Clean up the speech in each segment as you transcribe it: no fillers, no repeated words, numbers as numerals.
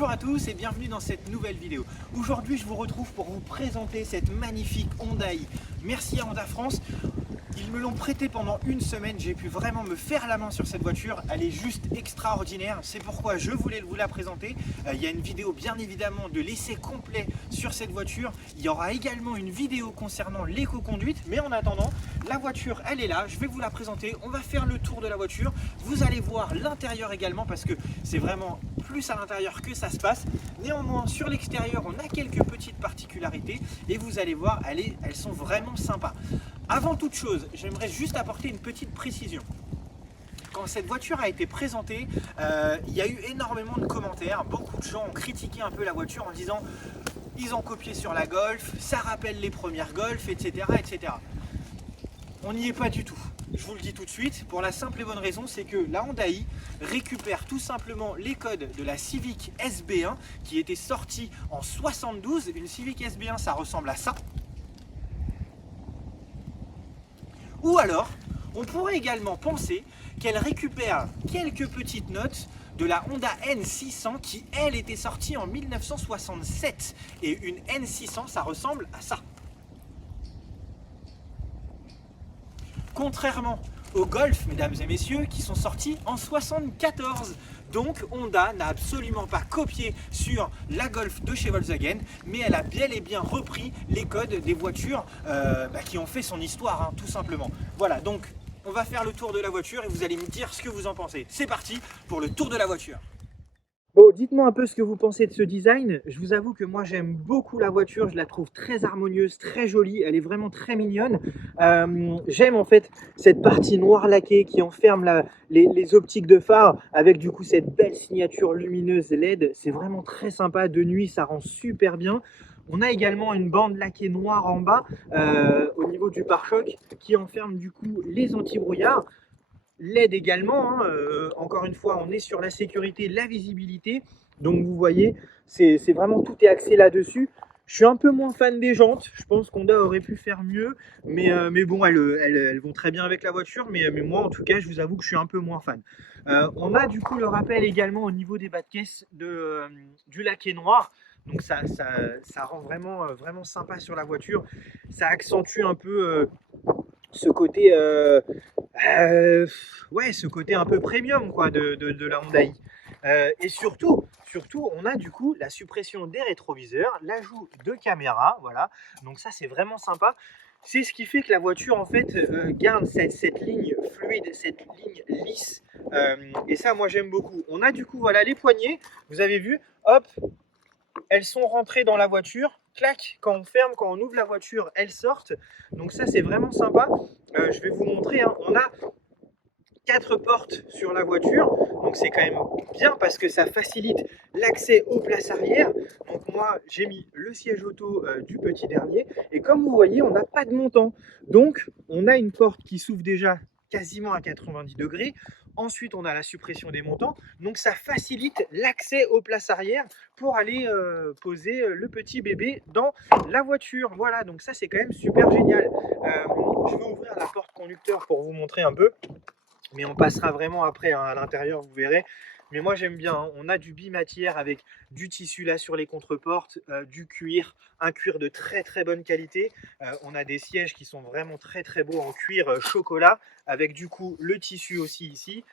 Bonjour à tous et bienvenue dans cette nouvelle vidéo. Aujourd'hui je vous retrouve pour vous présenter cette magnifique Hyundai. Merci à Honda France. Ils me l'ont prêté pendant une semaine, j'ai pu vraiment me faire la main sur cette voiture, elle est juste extraordinaire, c'est pourquoi je voulais vous la présenter. Il y a une vidéo bien évidemment de l'essai complet sur cette voiture, il y aura également une vidéo concernant l'éco-conduite, mais en attendant, la voiture elle est là, je vais vous la présenter, on va faire le tour de la voiture, vous allez voir l'intérieur également parce que c'est vraiment plus à l'intérieur que ça se passe. Néanmoins sur l'extérieur on a quelques petites particularités et vous allez voir, elles sont vraiment sympas. Avant toute chose, j'aimerais juste apporter une petite précision. Quand cette voiture a été présentée, il y a eu énormément de commentaires. Beaucoup de gens ont critiqué un peu la voiture en disant ils ont copié sur la Golf, ça rappelle les premières Golf, etc. etc. On n'y est pas du tout. Je vous le dis tout de suite, pour la simple et bonne raison, c'est que la Hyundai récupère tout simplement les codes de la Civic SB1 qui était sortie en 72. Une Civic SB1, ça ressemble à ça. Ou alors, on pourrait également penser qu'elle récupère quelques petites notes de la Honda N600 qui, elle, était sortie en 1967. Et une N600, ça ressemble à ça. Contrairement aux Golf, mesdames et messieurs, qui sont sortis en 74. Donc Honda n'a absolument pas copié sur la Golf de chez Volkswagen, mais elle a bel et bien repris les codes des voitures qui ont fait son histoire, hein, tout simplement. Voilà, donc on va faire le tour de la voiture et vous allez me dire ce que vous en pensez. C'est parti pour le tour de la voiture. Bon, dites-moi un peu ce que vous pensez de ce design. Je vous avoue que moi j'aime beaucoup la voiture, je la trouve très harmonieuse, très jolie, elle est vraiment très mignonne. J'aime en fait cette partie noire laquée qui enferme les optiques de phare avec du coup cette belle signature lumineuse LED. C'est vraiment très sympa, de nuit ça rend super bien. On a également une bande laquée noire en bas au niveau du pare-choc qui enferme du coup les anti-brouillards. LED également, hein, encore une fois on est sur la sécurité, la visibilité, donc vous voyez c'est vraiment tout est axé là-dessus. Je suis un peu moins fan des jantes, je pense qu'Honda aurait pu faire mieux, mais bon elles vont très bien avec la voiture, mais moi en tout cas je vous avoue que je suis un peu moins fan. On a du coup le rappel également au niveau des bas de caisse du laqué noir. Donc ça rend vraiment sympa sur la voiture, ça accentue un peu ce côté ce côté un peu premium quoi, de la Hyundai. Et surtout, on a du coup la suppression des rétroviseurs, l'ajout de caméras, voilà. Donc ça, c'est vraiment sympa. C'est ce qui fait que la voiture, en fait, garde cette ligne fluide, cette ligne lisse. Et ça, moi, j'aime beaucoup. On a du coup, voilà, les poignées. Vous avez vu, hop, elles sont rentrées dans la voiture. Clac, quand on ferme, quand on ouvre la voiture, elles sortent. Donc ça, c'est vraiment sympa. Je vais vous montrer, hein. On a 4 portes sur la voiture, donc c'est quand même bien parce que ça facilite l'accès aux places arrière. Donc moi j'ai mis le siège auto du petit dernier et comme vous voyez on n'a pas de montant, donc on a une porte qui s'ouvre déjà quasiment à 90 degrés. Ensuite on a la suppression des montants, donc ça facilite l'accès aux places arrière pour aller poser le petit bébé dans la voiture. Voilà, donc ça c'est quand même super génial. Je vais ouvrir la porte conducteur pour vous montrer un peu. Mais on passera vraiment après, hein, à l'intérieur, vous verrez. Mais moi j'aime bien, hein. On a du bimatière avec du tissu là sur les contreportes, du cuir, un cuir de très bonne qualité. On a des sièges qui sont vraiment très beaux en cuir chocolat, avec du coup le tissu aussi ici.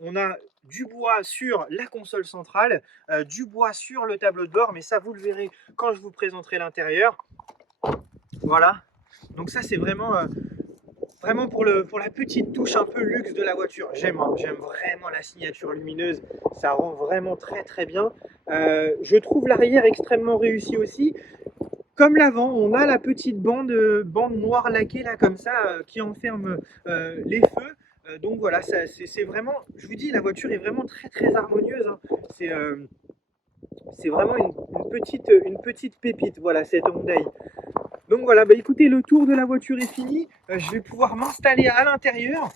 On a du bois sur la console centrale, du bois sur le tableau de bord, mais ça vous le verrez quand je vous présenterai l'intérieur. Voilà, donc ça c'est vraiment pour la petite touche un peu luxe de la voiture. J'aime vraiment la signature lumineuse, ça rend vraiment très bien. Je trouve l'arrière extrêmement réussi aussi. Comme l'avant, on a la petite bande noire laquée là comme ça qui enferme les feux. Donc voilà, c'est vraiment, je vous dis, la voiture est vraiment très harmonieuse, hein. C'est vraiment une petite pépite, voilà, cette Hyundai. Donc voilà, bah écoutez, le tour de la voiture est fini. Je vais pouvoir m'installer à l'intérieur.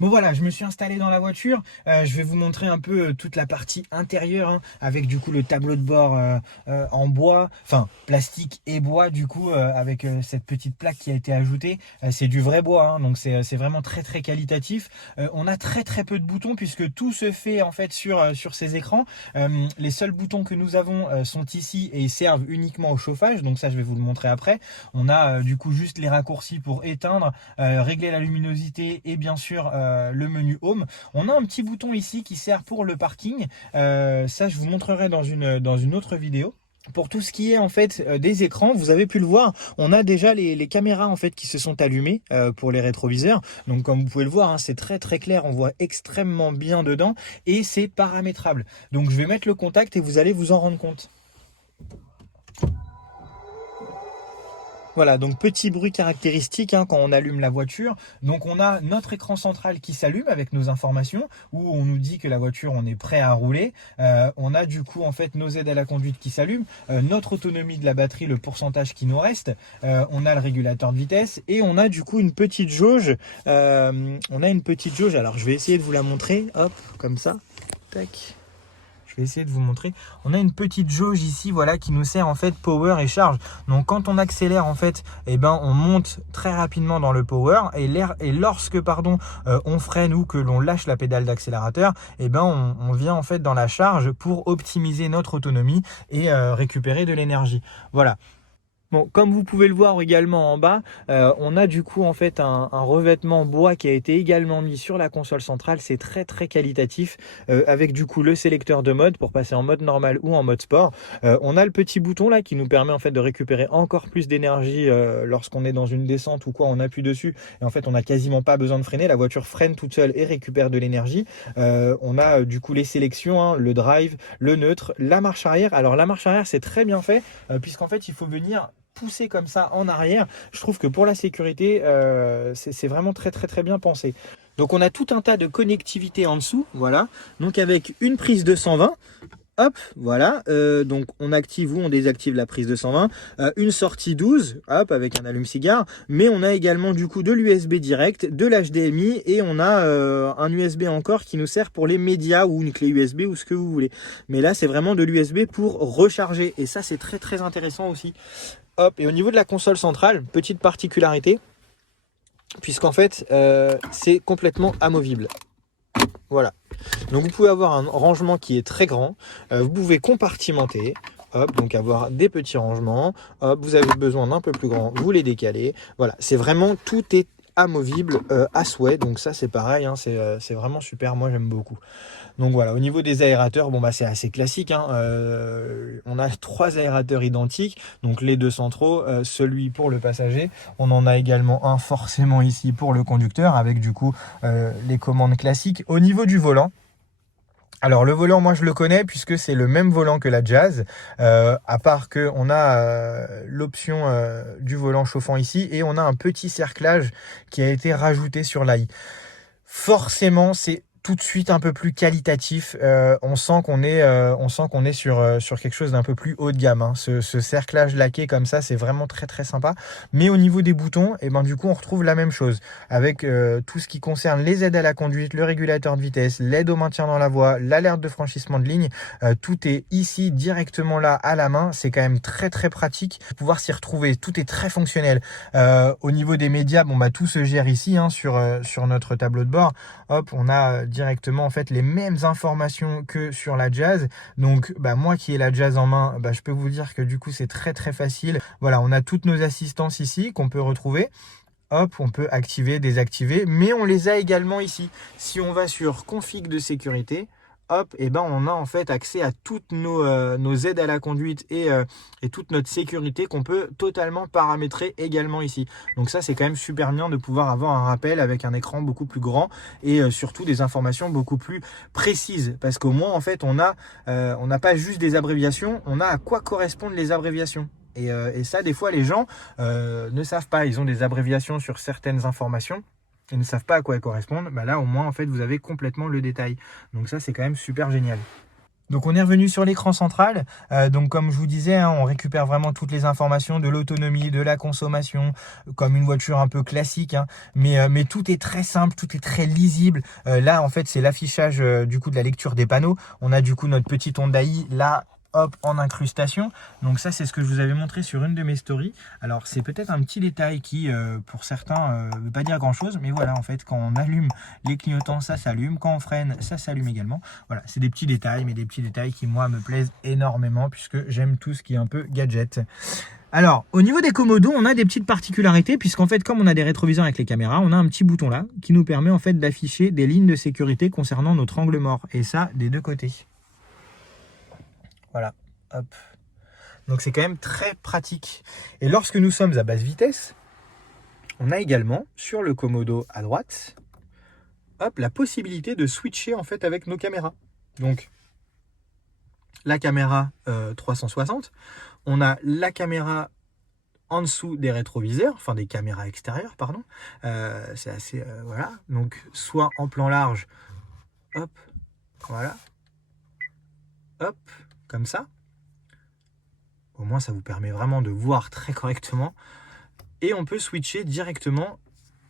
Bon voilà, je me suis installé dans la voiture. Je vais vous montrer un peu toute la partie intérieure, hein, avec du coup le tableau de bord en bois, enfin plastique et bois du coup, avec cette petite plaque qui a été ajoutée. C'est du vrai bois, hein, donc c'est vraiment très très qualitatif. On a très très peu de boutons puisque tout se fait en fait sur ces écrans. Les seuls boutons que nous avons sont ici et ils servent uniquement au chauffage, donc ça je vais vous le montrer après. On a du coup juste les raccourcis pour éteindre, régler la luminosité et bien sûr le menu Home. On a un petit bouton ici qui sert pour le parking. Ça, je vous montrerai dans une autre vidéo. Pour tout ce qui est en fait des écrans, vous avez pu le voir, on a déjà les caméras en fait qui se sont allumées pour les rétroviseurs. Donc comme vous pouvez le voir, hein, c'est très très clair, on voit extrêmement bien dedans et c'est paramétrable. Donc je vais mettre le contact et vous allez vous en rendre compte. Voilà, donc petit bruit caractéristique, hein, quand on allume la voiture. Donc on a notre écran central qui s'allume avec nos informations, où on nous dit que la voiture, on est prêt à rouler. On a du coup en fait nos aides à la conduite qui s'allument, notre autonomie de la batterie, le pourcentage qui nous reste. On a le régulateur de vitesse et on a du coup une petite jauge. Alors je vais essayer de vous la montrer, hop, comme ça, tac. Je vais essayer de vous montrer. On a une petite jauge ici, voilà, qui nous sert en fait power et charge. Donc quand on accélère en fait, eh ben on monte très rapidement dans le power et lorsque on freine ou que l'on lâche la pédale d'accélérateur, eh ben on vient en fait dans la charge pour optimiser notre autonomie et récupérer de l'énergie. Voilà. Bon, comme vous pouvez le voir également en bas, on a du coup en fait un revêtement bois qui a été également mis sur la console centrale. C'est très très qualitatif, avec du coup le sélecteur de mode pour passer en mode normal ou en mode sport. On a le petit bouton là qui nous permet en fait de récupérer encore plus d'énergie lorsqu'on est dans une descente ou quoi. On appuie dessus et en fait on n'a quasiment pas besoin de freiner. La voiture freine toute seule et récupère de l'énergie. On a du coup les sélections, hein, le drive, le neutre, la marche arrière. Alors la marche arrière c'est très bien fait puisqu'en fait il faut venir pousser comme ça en arrière. Je trouve que pour la sécurité, c'est vraiment très très très bien pensé. Donc on a tout un tas de connectivité en dessous, voilà. Donc avec une prise 220, hop, voilà. Donc on active ou on désactive la prise 220. Une sortie 12, hop, avec un allume-cigare. Mais on a également du coup de l'USB direct, de l'HDMI et on a un USB encore qui nous sert pour les médias ou une clé USB ou ce que vous voulez. Mais là c'est vraiment de l'USB pour recharger et ça c'est très très intéressant aussi. Hop, et au niveau de la console centrale, petite particularité, puisqu'en fait, c'est complètement amovible. Voilà. Donc vous pouvez avoir un rangement qui est très grand. Vous pouvez compartimenter. Hop, donc avoir des petits rangements. Hop, vous avez besoin d'un peu plus grand, vous les décalez. Voilà, c'est vraiment, tout est amovible à souhait. Donc ça, c'est pareil, hein, c'est vraiment super. Moi, j'aime beaucoup. Donc voilà, au niveau des aérateurs, bon bah c'est assez classique, hein. On a 3 aérateurs identiques, donc les deux centraux, celui pour le passager. On en a également un forcément ici pour le conducteur avec du coup les commandes classiques. Au niveau du volant, alors le volant, moi je le connais puisque c'est le même volant que la Jazz, à part que on a l'option du volant chauffant ici et on a un petit cerclage qui a été rajouté sur l'AI. Forcément, c'est tout de suite un peu plus qualitatif. On sent qu'on est sur quelque chose d'un peu plus haut de gamme, hein. Ce cerclage laqué comme ça, c'est vraiment très très sympa. Mais au niveau des boutons, et ben du coup on retrouve la même chose avec tout ce qui concerne les aides à la conduite, le régulateur de vitesse, l'aide au maintien dans la voie, l'alerte de franchissement de ligne. Tout est ici directement là à la main. C'est quand même très très pratique de pouvoir s'y retrouver. Tout est très fonctionnel. Au niveau des médias, bon bah tout se gère ici, hein, sur notre tableau de bord. Hop, on a directement en fait les mêmes informations que sur la Jazz. Donc bah, moi qui ai la Jazz en main, bah, je peux vous dire que du coup c'est très très facile. Voilà, on a toutes nos assistances ici qu'on peut retrouver. Hop, on peut activer, désactiver, mais on les a également ici. Si on va sur config de sécurité, hop, et ben on a en fait accès à toutes nos aides à la conduite et toute notre sécurité qu'on peut totalement paramétrer également ici. Donc ça c'est quand même super bien de pouvoir avoir un rappel avec un écran beaucoup plus grand et surtout des informations beaucoup plus précises, parce qu'au moins en fait on n'a pas juste des abréviations, on a à quoi correspondent les abréviations. Et ça, des fois, les gens ne savent pas. Ils ont des abréviations sur certaines informations. Ils ne savent pas à quoi elles correspondent. Bah là, au moins, en fait, vous avez complètement le détail. Donc ça, c'est quand même super génial. Donc on est revenu sur l'écran central. Donc comme je vous disais, hein, on récupère vraiment toutes les informations de l'autonomie, de la consommation, comme une voiture un peu classique. Hein. Mais tout est très simple, tout est très lisible. Là en fait c'est l'affichage du coup de la lecture des panneaux. On a du coup notre petit Hyundai là. Hop, en incrustation. Donc ça, c'est ce que je vous avais montré sur une de mes stories. Alors, c'est peut-être un petit détail qui, pour certains, ne veut pas dire grand-chose. Mais voilà, en fait, quand on allume les clignotants, ça s'allume. Quand on freine, ça s'allume également. Voilà, c'est des petits détails, mais des petits détails qui, moi, me plaisent énormément puisque j'aime tout ce qui est un peu gadget. Alors, au niveau des commodos, on a des petites particularités puisqu'en fait, comme on a des rétroviseurs avec les caméras, on a un petit bouton là qui nous permet en fait d'afficher des lignes de sécurité concernant notre angle mort. Et ça, des deux côtés. Voilà, hop. Donc c'est quand même très pratique. Et lorsque nous sommes à basse vitesse, on a également sur le commodo à droite, hop, la possibilité de switcher en fait avec nos caméras. Donc la caméra 360, on a la caméra en dessous des rétroviseurs, enfin des caméras extérieures, pardon. C'est assez, voilà. Donc soit en plan large, hop, voilà, hop. Comme ça. Au moins, ça vous permet vraiment de voir très correctement. Et on peut switcher directement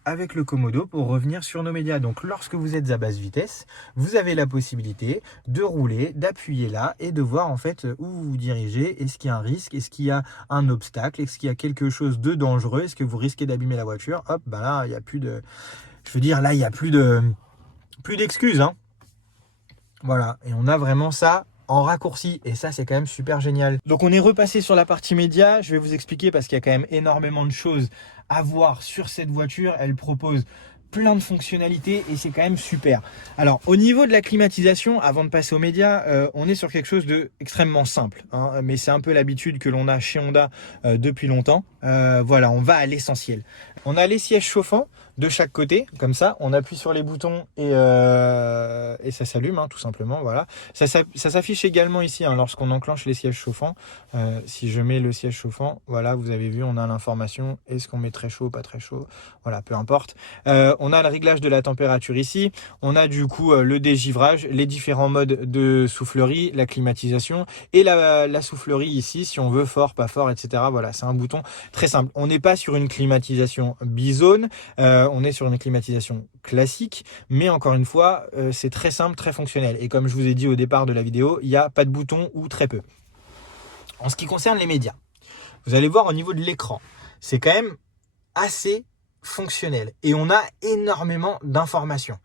avec le commodo pour revenir sur nos médias. Donc, lorsque vous êtes à basse vitesse, vous avez la possibilité de rouler, d'appuyer là et de voir en fait où vous vous dirigez. Est-ce qu'il y a un risque? Est-ce qu'il y a un obstacle? Est-ce qu'il y a quelque chose de dangereux? Est-ce que vous risquez d'abîmer la voiture? Hop, ben là, il n'y a plus de... Je veux dire, là, il n'y a plus d'excuses. Hein. Voilà. Et on a vraiment ça en raccourci, et ça c'est quand même super génial. Donc on est repassé sur la partie média, je vais vous expliquer parce qu'il y a quand même énormément de choses à voir sur cette voiture. Elle propose plein de fonctionnalités et c'est quand même super. Alors au niveau de la climatisation, avant de passer aux médias, on est sur quelque chose de extrêmement simple, hein, mais c'est un peu l'habitude que l'on a chez Honda depuis longtemps. Voilà, on va à l'essentiel. On a les sièges chauffants de chaque côté, comme ça, on appuie sur les boutons et ça s'allume, hein, tout simplement. Voilà, ça s'affiche également ici hein, lorsqu'on enclenche les sièges chauffants. Si je mets le siège chauffant, voilà, vous avez vu, on a l'information. Est-ce qu'on met très chaud, pas très chaud? Voilà, peu importe. On a le réglage de la température ici. On a du coup le dégivrage, les différents modes de soufflerie, la climatisation et la soufflerie ici, si on veut fort, pas fort, etc. Voilà, c'est un bouton très simple. On n'est pas sur une climatisation bizone. On est sur une climatisation classique, mais encore une fois, c'est très simple, très fonctionnel. Et comme je vous ai dit au départ de la vidéo, il n'y a pas de bouton ou très peu. En ce qui concerne les médias, vous allez voir au niveau de l'écran, c'est quand même assez fonctionnel et on a énormément d'informations.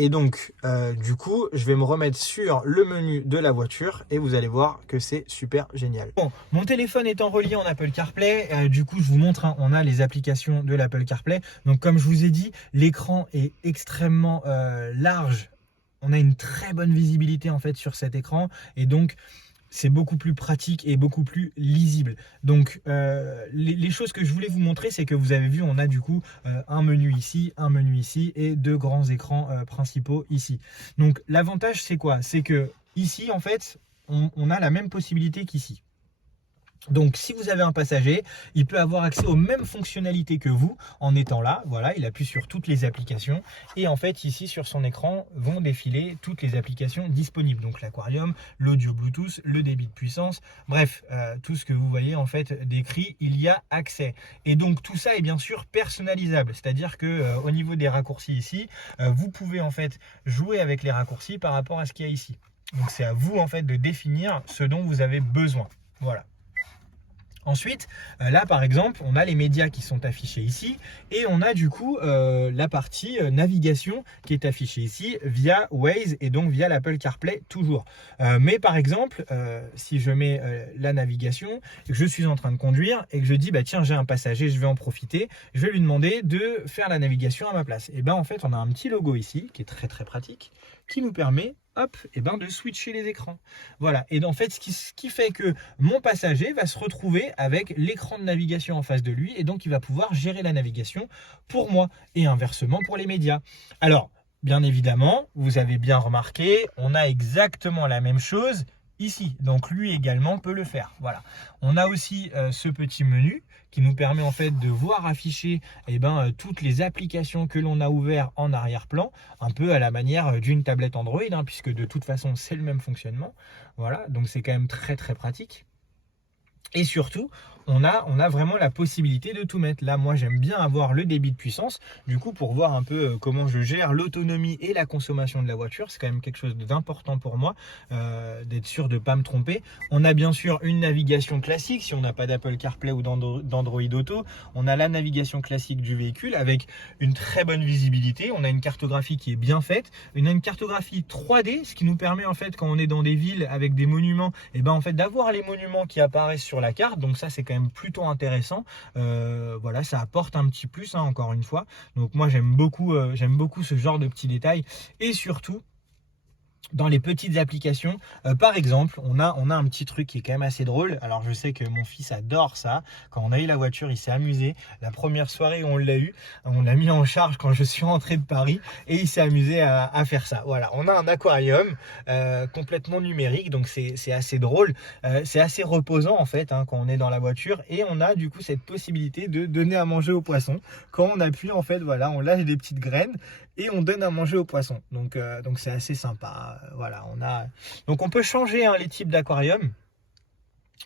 Et donc, du coup, je vais me remettre sur le menu de la voiture et vous allez voir que c'est super génial. Bon, mon téléphone étant relié en Apple CarPlay, du coup, je vous montre, hein, on a les applications de l'Apple CarPlay. Donc, comme je vous ai dit, l'écran est extrêmement large. On a une très bonne visibilité en fait sur cet écran et donc c'est beaucoup plus pratique et beaucoup plus lisible. Donc les choses que je voulais vous montrer, c'est que vous avez vu, on a du coup un menu ici et deux grands écrans principaux ici. Donc l'avantage c'est quoi? C'est que ici en fait on a la même possibilité qu'ici. Donc si vous avez un passager, il peut avoir accès aux mêmes fonctionnalités que vous en étant là. Voilà, il appuie sur toutes les applications et en fait ici sur son écran vont défiler toutes les applications disponibles. Donc l'aquarium, l'audio Bluetooth, le débit de puissance, bref, tout ce que vous voyez en fait décrit, il y a accès. Et donc tout ça est bien sûr personnalisable, c'est-à-dire que au niveau des raccourcis ici, vous pouvez en fait jouer avec les raccourcis par rapport à ce qu'il y a ici. Donc c'est à vous en fait de définir ce dont vous avez besoin. Voilà. Ensuite, là par exemple, on a les médias qui sont affichés ici et on a du coup la partie navigation qui est affichée ici via Waze et donc via l'Apple CarPlay toujours. Mais par exemple, si je mets la navigation, que je suis en train de conduire et que je dis bah tiens j'ai un passager, je vais en profiter, je vais lui demander de faire la navigation à ma place. Et ben en fait on a un petit logo ici qui est très très pratique qui nous permet hop, et ben de switcher les écrans. Voilà, et en fait, ce qui fait que mon passager va se retrouver avec l'écran de navigation en face de lui, et donc il va pouvoir gérer la navigation pour moi, et inversement pour les médias. Alors, bien évidemment, vous avez bien remarqué, on a exactement la même chose ici. Donc lui également peut le faire. Voilà. On a aussi ce petit menu qui nous permet en fait de voir afficher toutes les applications que l'on a ouvertes en arrière-plan, un peu à la manière d'une tablette Android, hein, puisque de toute façon c'est le même fonctionnement. Voilà, donc c'est quand même très très pratique. Et surtout, on a vraiment la possibilité de tout mettre. Là, moi, j'aime bien avoir le débit de puissance. Du coup, pour voir un peu comment je gère l'autonomie et la consommation de la voiture, c'est quand même quelque chose d'important pour moi, d'être sûr de ne pas me tromper. On a bien sûr une navigation classique, si on n'a pas d'Apple CarPlay ou d'Android Auto. On a la navigation classique du véhicule avec une très bonne visibilité. On a une cartographie qui est bien faite. On a une cartographie 3D, ce qui nous permet, en fait, quand on est dans des villes avec des monuments, en fait, d'avoir les monuments qui apparaissent sur la carte. Donc ça, c'est quand même plutôt intéressant. Voilà, ça apporte un petit plus, hein, encore une fois. Donc moi, j'aime beaucoup ce genre de petits détails. Et surtout, dans les petites applications, par exemple, on a un petit truc qui est quand même assez drôle. Alors je sais que mon fils adore ça. Quand on a eu la voiture, il s'est amusé. La première soirée où on l'a eu, on l'a mis en charge quand je suis rentré de Paris et il s'est amusé à faire ça. Voilà, on a un aquarium complètement numérique, donc c'est assez drôle. C'est assez reposant en fait, hein, quand on est dans la voiture, et on a du coup cette possibilité de donner à manger aux poissons. Quand on appuie, en fait, voilà, on lâche des petites graines et on donne à manger aux poissons. Donc c'est assez sympa. Voilà, donc on peut changer, hein, les types d'aquarium.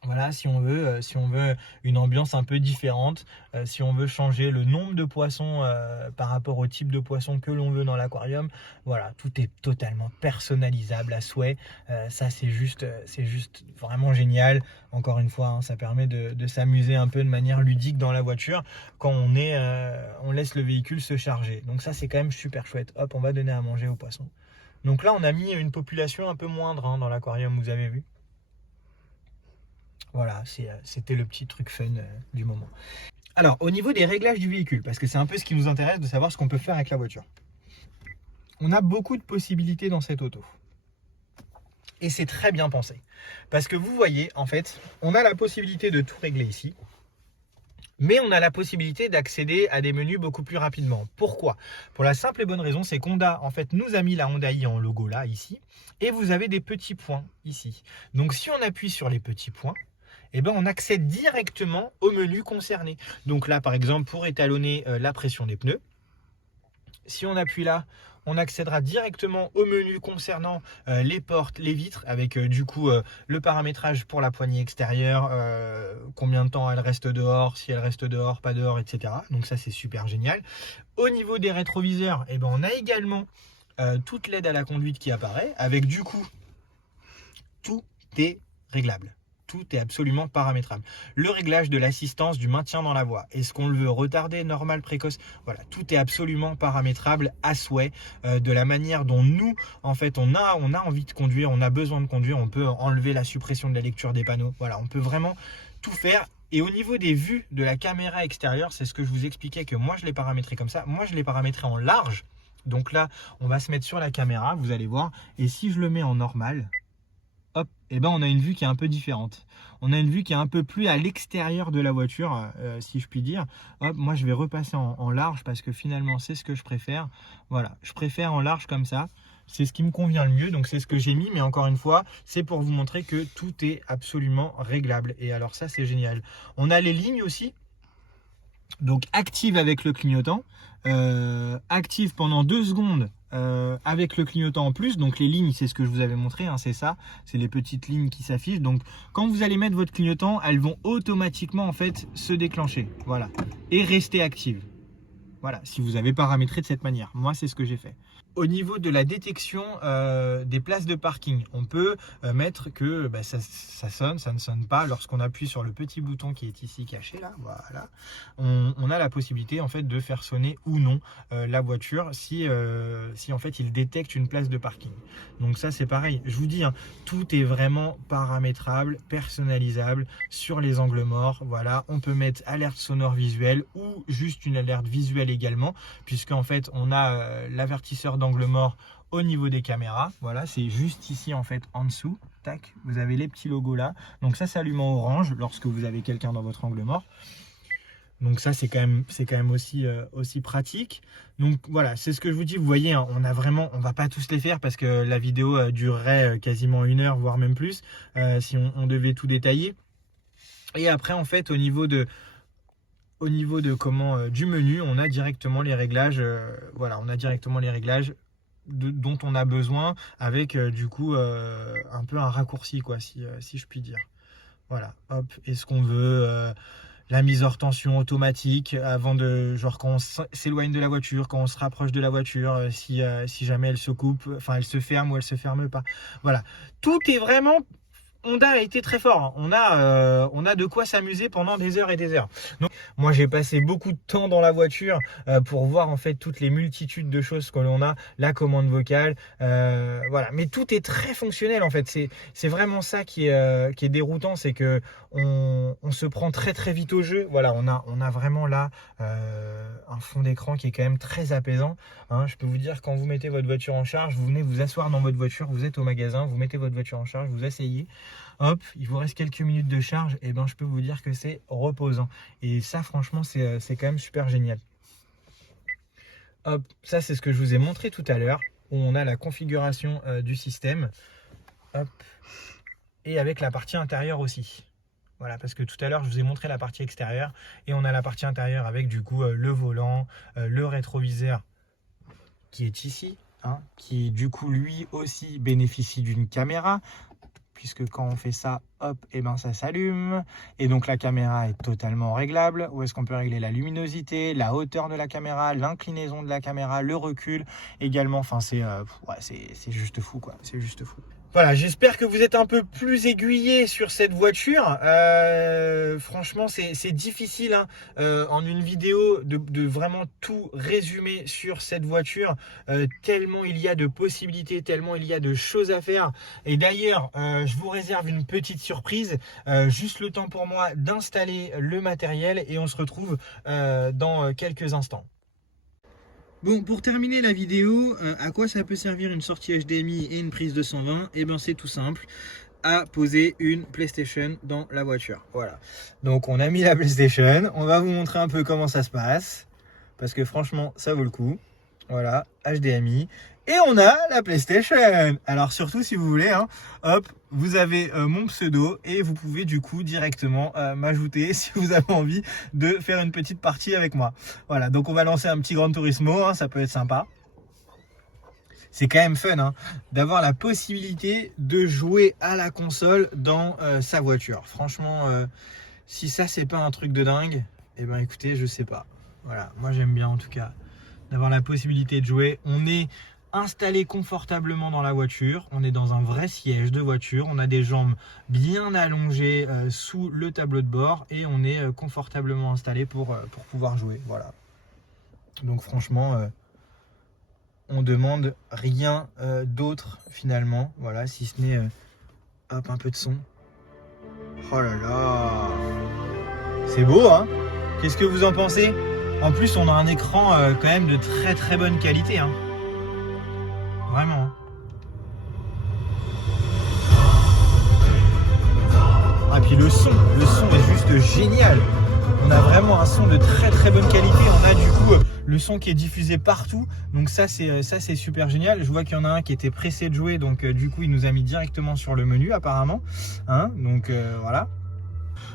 Voilà, si on veut une ambiance un peu différente, si on veut changer le nombre de poissons par rapport au type de poisson que l'on veut dans l'aquarium, voilà, tout est totalement personnalisable à souhait. Ça, c'est juste vraiment génial. Encore une fois, hein, ça permet de s'amuser un peu de manière ludique dans la voiture quand on laisse le véhicule se charger. Donc ça, c'est quand même super chouette. Hop, on va donner à manger aux poissons. Donc là, on a mis une population un peu moindre, hein, dans l'aquarium, vous avez vu. Voilà, c'était le petit truc fun du moment. Alors, au niveau des réglages du véhicule, parce que c'est un peu ce qui nous intéresse de savoir ce qu'on peut faire avec la voiture. On a beaucoup de possibilités dans cette auto. Et c'est très bien pensé. Parce que vous voyez, en fait, on a la possibilité de tout régler ici. Mais on a la possibilité d'accéder à des menus beaucoup plus rapidement. Pourquoi? Pour la simple et bonne raison, c'est qu'Honda, en fait, nous a mis la Honda i en logo là, ici. Et vous avez des petits points ici. Donc, si on appuie sur les petits points, on accède directement au menu concerné. Donc là, par exemple, pour étalonner la pression des pneus, si on appuie là, on accédera directement au menu concernant les portes, les vitres, avec du coup le paramétrage pour la poignée extérieure, combien de temps elle reste dehors, si elle reste dehors, pas dehors, etc. Donc ça, c'est super génial. Au niveau des rétroviseurs, on a également toute l'aide à la conduite qui apparaît, avec du coup, tout est réglable. Tout est absolument paramétrable. Le réglage de l'assistance du maintien dans la voie. Est-ce qu'on le veut retardé, normal, précoce? Voilà, tout est absolument paramétrable à souhait, de la manière dont nous, en fait, on a envie de conduire, on a besoin de conduire. On peut enlever la suppression de la lecture des panneaux. Voilà, on peut vraiment tout faire. Et au niveau des vues de la caméra extérieure, c'est ce que je vous expliquais, que moi je l'ai paramétré comme ça. Moi je l'ai paramétré en large. Donc là, on va se mettre sur la caméra, vous allez voir. Et si je le mets en normal, hop, on a une vue qui est un peu différente. On a une vue qui est un peu plus à l'extérieur de la voiture, si je puis dire. Hop, moi je vais repasser en large parce que finalement c'est ce que je préfère. Voilà, je préfère en large comme ça. C'est ce qui me convient le mieux, donc c'est ce que j'ai mis. Mais encore une fois, c'est pour vous montrer que tout est absolument réglable. Et alors ça, c'est génial. On a les lignes aussi. Donc active avec le clignotant, active pendant 2 secondes avec le clignotant en plus. Donc les lignes, c'est ce que je vous avais montré, hein, c'est ça, c'est les petites lignes qui s'affichent. Donc quand vous allez mettre votre clignotant, elles vont automatiquement en fait se déclencher, voilà, et rester actives. Voilà, si vous avez paramétré de cette manière. Moi, c'est ce que j'ai fait. Au niveau de la détection des places de parking, on peut mettre que ça sonne, ça ne sonne pas lorsqu'on appuie sur le petit bouton qui est ici caché là. Voilà, on a la possibilité en fait de faire sonner ou non la voiture si en fait il détecte une place de parking. Donc ça, c'est pareil. Je vous dis, hein, tout est vraiment paramétrable, personnalisable sur les angles morts. Voilà, on peut mettre alerte sonore visuelle ou juste une alerte visuelle également, puisque en fait on a l'avertisseur d'angle mort au niveau des caméras. Voilà, c'est juste ici en fait en dessous. Tac, vous avez les petits logos là. Donc ça s'allume en orange lorsque vous avez quelqu'un dans votre angle mort. Donc ça, c'est quand même aussi pratique. Donc voilà, c'est ce que je vous dis. Vous voyez, hein, on va pas tous les faire parce que la vidéo durerait quasiment 1 heure, voire même plus, si on devait tout détailler. Et après, en fait, au niveau de du menu, on a directement les réglages. Voilà, on a directement les réglages dont on a besoin avec du coup un peu un raccourci, quoi, si je puis dire. Voilà, hop, est-ce qu'on veut la mise hors tension automatique avant de, genre quand on s'éloigne de la voiture, quand on se rapproche de la voiture, si jamais elle se coupe, enfin elle se ferme ou elle se ferme pas. Voilà, tout est vraiment. Honda a été très fort, hein. On a de quoi s'amuser pendant des heures et des heures. Donc, moi, j'ai passé beaucoup de temps dans la voiture pour voir en fait toutes les multitudes de choses que l'on a, la commande vocale, voilà. Mais tout est très fonctionnel en fait. C'est vraiment ça qui est déroutant, c'est que on se prend très très vite au jeu. Voilà, on a vraiment là un fond d'écran qui est quand même très apaisant. Hein. Je peux vous dire, quand vous mettez votre voiture en charge, vous venez vous asseoir dans votre voiture, vous êtes au magasin, vous mettez votre voiture en charge, vous asseyez. Hop, il vous reste quelques minutes de charge, et ben je peux vous dire que c'est reposant. Et ça, franchement, c'est quand même super génial. Hop, ça c'est ce que je vous ai montré tout à l'heure, où on a la configuration du système. Hop, et avec la partie intérieure aussi. Voilà, parce que tout à l'heure, je vous ai montré la partie extérieure, et on a la partie intérieure avec du coup le volant, le rétroviseur qui est ici, hein, qui du coup lui aussi bénéficie d'une caméra. Puisque quand on fait ça, hop, et ben ça s'allume. Et donc la caméra est totalement réglable. Où est-ce qu'on peut régler la luminosité, la hauteur de la caméra, l'inclinaison de la caméra, le recul également. Enfin, c'est juste fou, quoi. C'est juste fou. Voilà, j'espère que vous êtes un peu plus aiguillé sur cette voiture. Franchement, c'est difficile hein, en une vidéo de vraiment tout résumer sur cette voiture, tellement il y a de possibilités, tellement il y a de choses à faire. Et d'ailleurs, je vous réserve une petite surprise, juste le temps pour moi d'installer le matériel et on se retrouve dans quelques instants. Bon, pour terminer la vidéo, à quoi ça peut servir une sortie HDMI et une prise 220? Eh bien, c'est tout simple, à poser une PlayStation dans la voiture. Voilà. Donc, on a mis la PlayStation. On va vous montrer un peu comment ça se passe, parce que franchement, ça vaut le coup. Voilà, HDMI. Et on a la PlayStation. Alors surtout si vous voulez, hein, hop, vous avez mon pseudo et vous pouvez du coup directement m'ajouter si vous avez envie de faire une petite partie avec moi. Voilà, donc on va lancer un petit Gran Turismo, hein, ça peut être sympa. C'est quand même fun hein, d'avoir la possibilité de jouer à la console dans sa voiture. Franchement, si ça c'est pas un truc de dingue, eh ben écoutez, je sais pas. Voilà, moi j'aime bien en tout cas d'avoir la possibilité de jouer. On est installé confortablement dans la voiture, on est dans un vrai siège de voiture, on a des jambes bien allongées sous le tableau de bord et on est confortablement installé pour pouvoir jouer. Voilà. Donc franchement, on demande rien d'autre finalement, voilà, si ce n'est hop, un peu de son. Oh là là, c'est beau hein. Qu'est-ce que vous en pensez? En plus on a un écran quand même de très très bonne qualité hein. Vraiment. Ah puis le son est juste génial. On a vraiment un son de très très bonne qualité. On a du coup le son qui est diffusé partout. Donc ça c'est super génial. Je vois qu'il y en a un qui était pressé de jouer. Donc du coup il nous a mis directement sur le menu apparemment. Hein, donc voilà.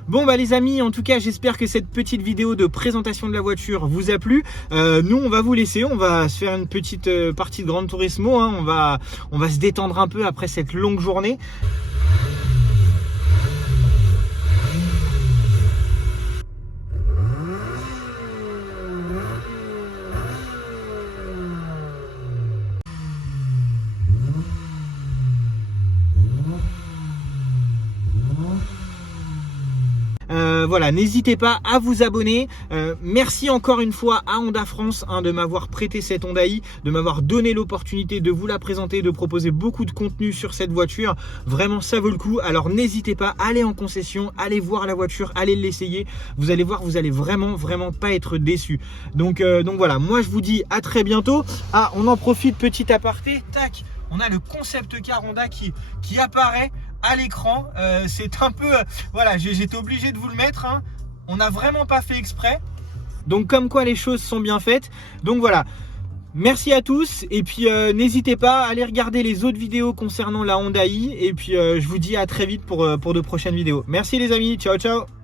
Bon bah les amis, en tout cas j'espère que cette petite vidéo de présentation de la voiture vous a plu. Nous on va vous laisser, on va se faire une petite partie de Gran Turismo, hein. On va se détendre un peu après cette longue journée. Voilà, n'hésitez pas à vous abonner. Merci encore une fois à Honda France hein, de m'avoir prêté cette Honda i, de m'avoir donné l'opportunité de vous la présenter, de proposer beaucoup de contenu sur cette voiture. Vraiment, ça vaut le coup. Alors n'hésitez pas, allez en concession, allez voir la voiture, allez l'essayer. Vous allez voir, vous allez vraiment pas être déçus. Donc voilà, moi je vous dis à très bientôt. Ah, on en profite, petit aparté, tac, on a le concept car Honda qui apparaît à l'écran. C'est un peu voilà, j'étais obligé de vous le mettre hein. On n'a vraiment pas fait exprès, Donc comme quoi les choses sont bien faites. Donc voilà. Merci à tous et puis n'hésitez pas à aller regarder les autres vidéos concernant la Honda i et puis je vous dis à très vite pour de prochaines vidéos. Merci les amis, ciao ciao.